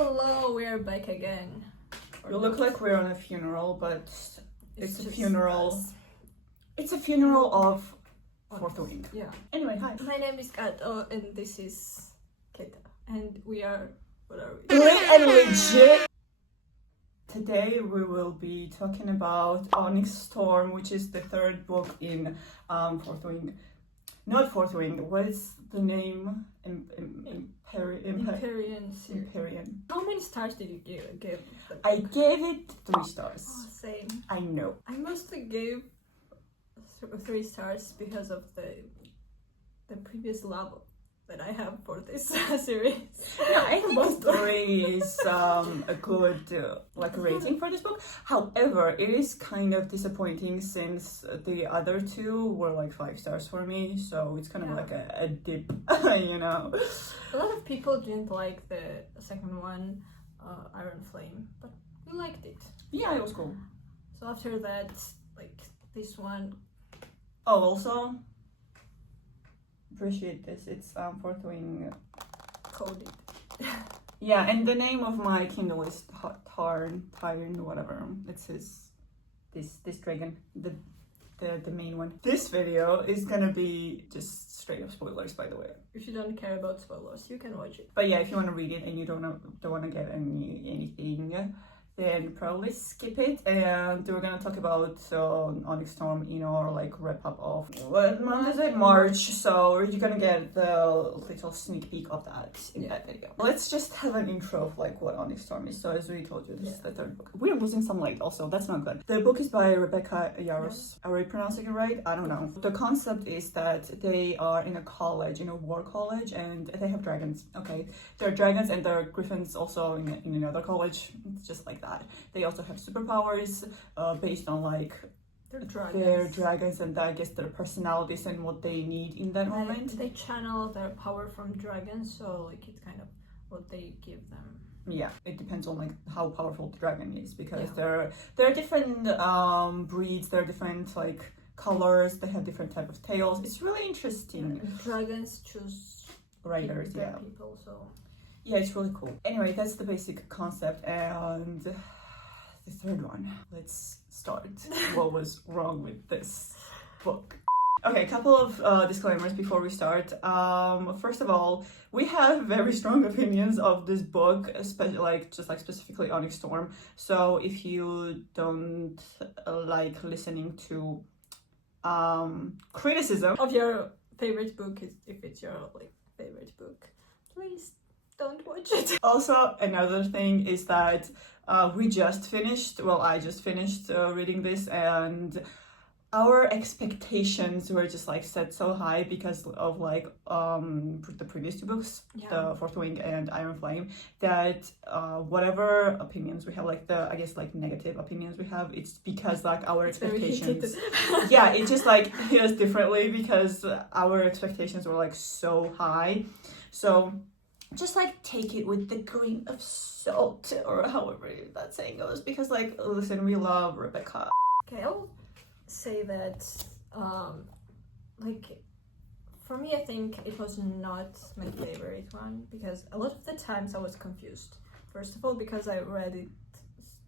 Hello, we are back again. We look like we're on a funeral, but it's a just funeral. us. It's a funeral of fourth wing. Yeah. Anyway, hi. My name is Kato and this is Ketta. And we are... What are we? Lit and legit. Today we will be talking about Onyx Storm, which is the third book in fourth wing. Not fourth wing. What is the name? Empyrean series. Empyrean. How many stars did you give? I gave it 3 stars. Oh, same. I know. I mostly gave 3 stars because of the previous love that I have for this series. Yeah, I think 3 is a good rating for this book. However, it is kind of disappointing since the other 2 were like 5 stars for me, so it's kind of like a dip, you know. A lot of people didn't like the second one, Iron Flame, but we liked it. Yeah, it was cool. So after that, like this one. Oh, also appreciate this. It's fourth wing Coded. Yeah, and the name of my Kindle is Tarn, whatever. It's this dragon, the main one. This video is gonna be just straight up spoilers, by the way. If you don't care about spoilers, you can watch it. But yeah, if you want to read it and you don't want to get anything, then probably skip it. And we're gonna talk about Onyx Storm in our wrap up of what month is it? March. So you're gonna get the little sneak peek of that in that video. Let's just have an intro of what Onyx Storm is. So as we told you, this is the third book. We're losing some light also. That's not good. The book is by Rebecca Yarros. Are we pronouncing it right? I don't know. The concept is that they are in a college, in a war college, and they have dragons. Okay, there are dragons and there are griffins also in another college. It's just like that. They also have superpowers based on their dragons and I guess their personalities and what they need in that moment. They channel their power from dragons, so it's kind of what they give them. Yeah, it depends on how powerful the dragon is because there are different breeds, there are different colors, they have different type of tails. It's really interesting. Yeah, dragons choose riders, people, so yeah, it's really cool. Anyway, that's the basic concept, and the third one. Let's start. What was wrong with this book? Okay, a couple of disclaimers before we start. First of all, we have very strong opinions of this book, especially specifically Onyx Storm. So if you don't like listening to criticism of your favorite book, if it's your favorite book, please don't watch it. Also, another thing is that I just finished reading this, and our expectations were just set so high because of the previous 2 books, the Fourth Wing and Iron Flame, that whatever opinions we have, negative opinions we have, it's because our expectations yeah, it just hit us differently because our expectations were so high. So just take it with the grain of salt, or however that saying goes, because listen, we love Rebecca. Okay, I'll say that for me, I think it was not my favorite one because a lot of the times I was confused. First of all, because I read it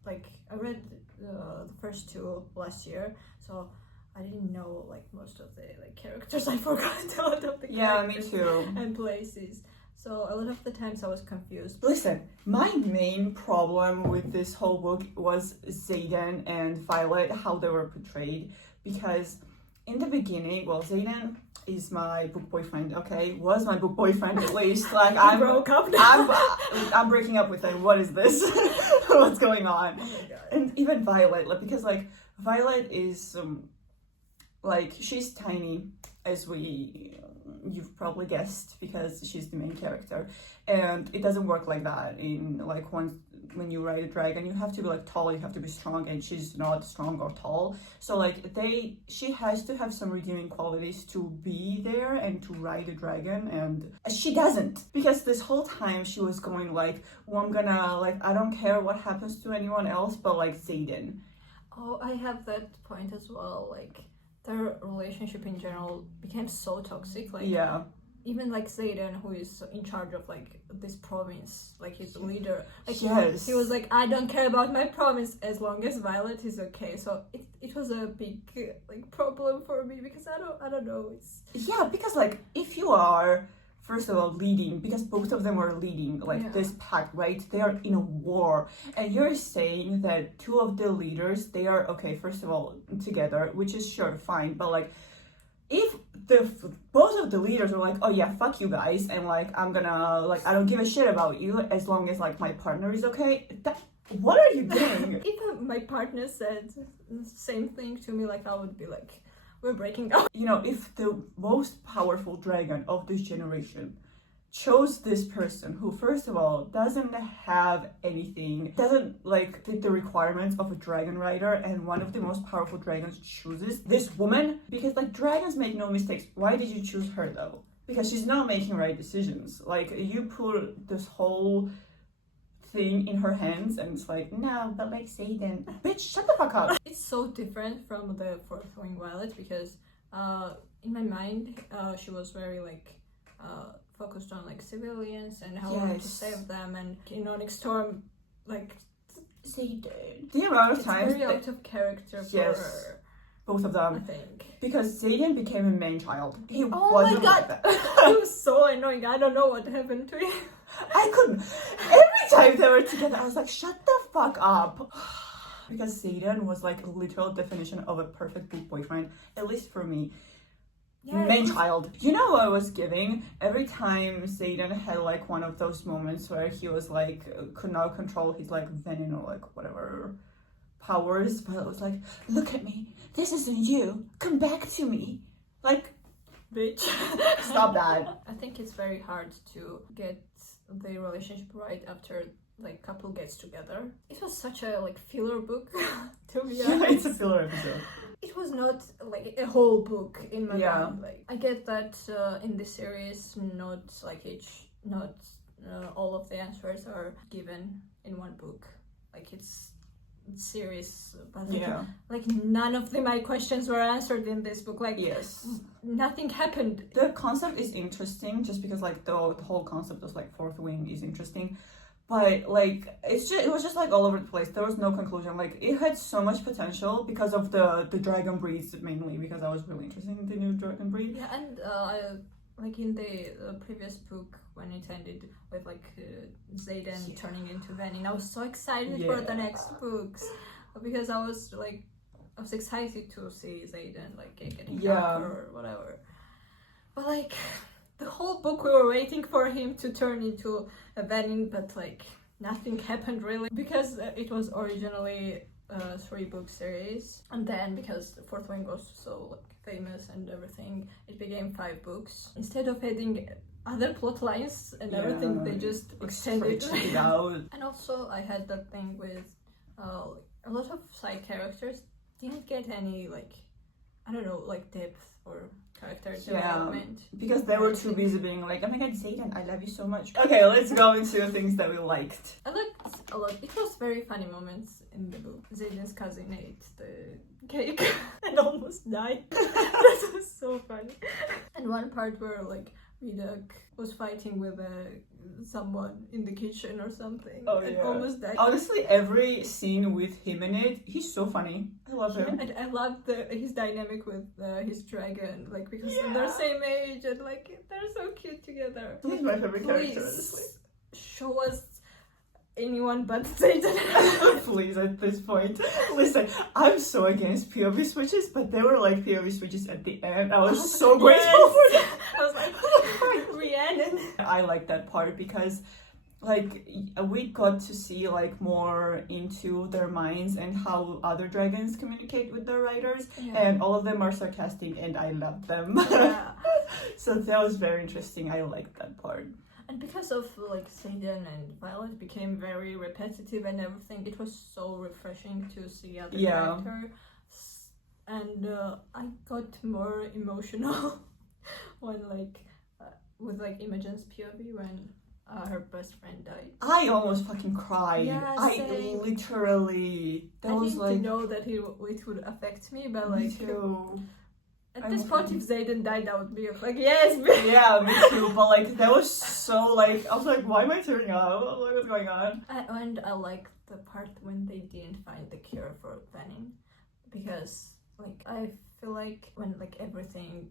I read the first 2 last year, so I didn't know most of the characters. I forgot a lot of the characters. Yeah, me too. And places. So a lot of the times I was confused. Listen, my main problem with this whole book was Xaden and Violet, how they were portrayed. Because in the beginning, Xaden is my book boyfriend, okay? Was my book boyfriend at least. I broke up now. I'm breaking up with him. What is this? What's going on? Oh my God. And even Violet, because Violet is she's tiny, as you've probably guessed, because she's the main character, and it doesn't work like that in when you ride a dragon. You have to be tall, you have to be strong, and she's not strong or tall, so she has to have some redeeming qualities to be there and to ride a dragon, and she doesn't, because this whole time she was going well, I'm gonna I don't care what happens to anyone else but Xaden. Oh, I have that point as well. Their relationship in general became so toxic. even like Zayden, who is in charge of like this province, like he's the leader. Like Yes. he was like, I don't care about my province as long as Violet is okay. So it was a big like problem for me because I don't know. It's Yeah, because like if you are first of all leading, because both of them are leading like this pack, right? They are in a war, and you're saying that two of the leaders, they are okay. First of all, together, which is sure fine, but like if both of the leaders are like, oh yeah, fuck you guys, and like I'm gonna like I don't give a shit about you as long as like my partner is okay. What are you doing? If my partner said the same thing to me, like I would be like, we're breaking up. You know, if the most powerful dragon of this generation chose this person who, first of all, doesn't have anything, doesn't like fit the requirements of a dragon rider, and one of the most powerful dragons chooses this woman, because like dragons make no mistakes. Why did you choose her though? Because she's not making right decisions. Like you put this whole thing in her hands and it's like, no, but like Zayden, bitch, shut the fuck up. It's so different from the Fourth Wing Violet because in my mind she was very like focused on like civilians and how to save them, and in Onyx Storm like Zayden, the amount of it's times very out of character for her, both of them, I think, because Zayden became a man child. He oh wasn't my god, like that. it was so annoying. I don't know what happened to him. I couldn't. Every time they were together, I was like, shut the fuck up. Because Zayden was like a literal definition of a perfect good boyfriend, at least for me. Yeah, Man child. You know what I was giving? Every time Zayden had like one of those moments where he was like, could not control his like venom or like whatever powers, but it was like, look at me. This isn't you. Come back to me. Like, bitch. stop that. I think it's very hard to get the relationship right after like couple gets together. It was such a like filler book to be honest. It's a filler episode. It was not like a whole book in my Yeah. mind. Like I get that in this series, not like not all of the answers are given in one book. Like it's series, but like none of my questions were answered in this book. Like nothing happened. The concept is interesting just because like the whole concept of like Fourth Wing is interesting, but like it was just like all over the place. There was no conclusion. Like it had so much potential because of the dragon breeds, mainly because I was really interested in the new dragon breed. Yeah, and like in the previous book when it ended with like Zayden turning into Venin, I was so excited for the next books because I was excited to see Zayden like getting dark or whatever. But like the whole book we were waiting for him to turn into a Venin, but like nothing happened really because it was originally a 3-book series, and then because the Fourth Wing was so like famous and everything, it became 5 books. Instead of adding other plot lines and everything, they just extended it out. And also I had that thing with a lot of side characters didn't get any like, I don't know, like depth or character development. Because they were too busy being like, oh my god, Zayden, I love you so much. Okay, let's go into things that we liked. I liked a lot. It was very funny moments in the book. Zayden's cousin ate the cake and almost died. That was so funny. And one part where like Vidak was fighting with someone in the kitchen or something and almost died. Honestly, every scene with him in it, he's so funny. I love him. And I love his dynamic with his dragon, like because they're the same age and like they're so cute together. He's my favorite character, honestly. Show us anyone but Zayden. Please, at this point. Listen, I'm so against POV switches, but there were like POV switches at the end. I was so grateful for that. I was like, Rhiannon. I like that part because like we got to see like more into their minds and how other dragons communicate with their riders, and all of them are sarcastic and I love them. So that was very interesting. I liked that part. And because of like Zayden and Violet became very repetitive and everything, it was so refreshing to see other characters. And I got more emotional when like with like Imogen's POV when her best friend died. I almost fucking cried. Yeah, I literally. I didn't know that it would affect me, but like. Me too. At I'm this point, okay. if they didn't die, that would be like, yes! Yeah, me too. But like that was so like I was like, why am I turning out? Like, what's going on? And I like the part when they didn't find the cure for Venom, because like I feel like when like everything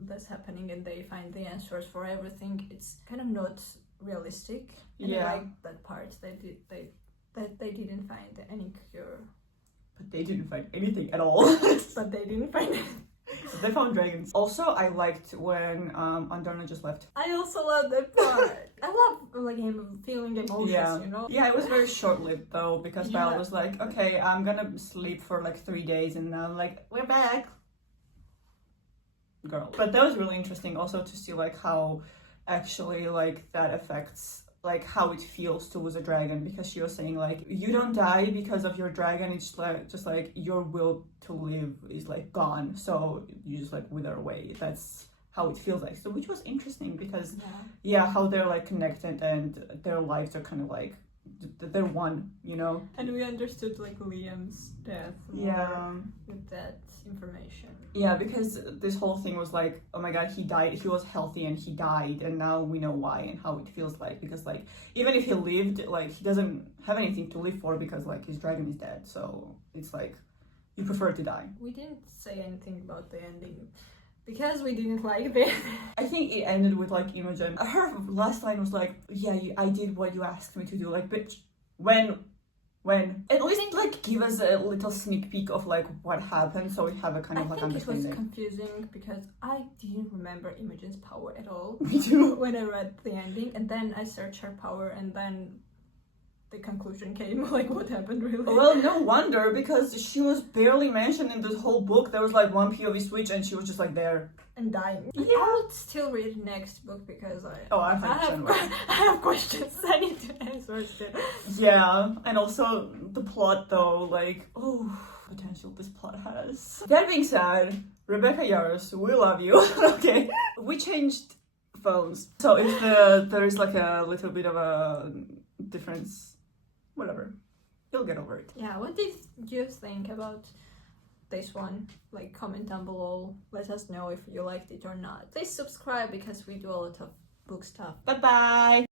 that's happening and they find the answers for everything, it's kind of not realistic. And I like that part. They didn't find any cure. But they didn't find anything at all. But they didn't find it. They found dragons. Also, I liked when Andorna just left. I also love that part. I love like him feeling emotions, you know? Yeah, it was very short-lived though, because Val Yeah. was like, okay, I'm gonna sleep for like 3 days, and now I'm like, we're back. Girl. But that was really interesting also to see like how actually like that affects like how it feels to lose a dragon, because she was saying like you don't die because of your dragon, it's like just like your will to live is like gone, so you just like wither away. That's how it feels like. So which was interesting because how they're like connected and their lives are kind of like they're one, you know. And we understood like Liam's death more with that information. Yeah, because this whole thing was like, oh my god, he died, he was healthy and he died, and now we know why and how it feels like, because like even if he lived, like he doesn't have anything to live for because like his dragon is dead, so it's like you prefer to die. We didn't say anything about the ending because we didn't like the ending. I think it ended with like Imogen. Her last line was like, yeah, I did what you asked me to do. Like, bitch, when at least like give us a little sneak peek of like what happened, so we have a kind of like understanding. It was confusing because I didn't remember Imogen's power at all. Me too. When I read the ending, and then I searched her power, and then the conclusion came, like what happened really. Well, no wonder, because she was barely mentioned in this whole book. There was like one POV switch and she was just like there. And dying. Yeah. I would still read the next book because I have questions I need to answer still. Yeah, and also the plot though, like, oh, potential this plot has. That being said, Rebecca Yarros, we love you. Okay. We changed phones. So if there is like a little bit of a difference, whatever, you'll get over it. Yeah, what did you think about this one? Like, comment down below, let us know if you liked it or not. Please subscribe because we do a lot of book stuff. Bye bye.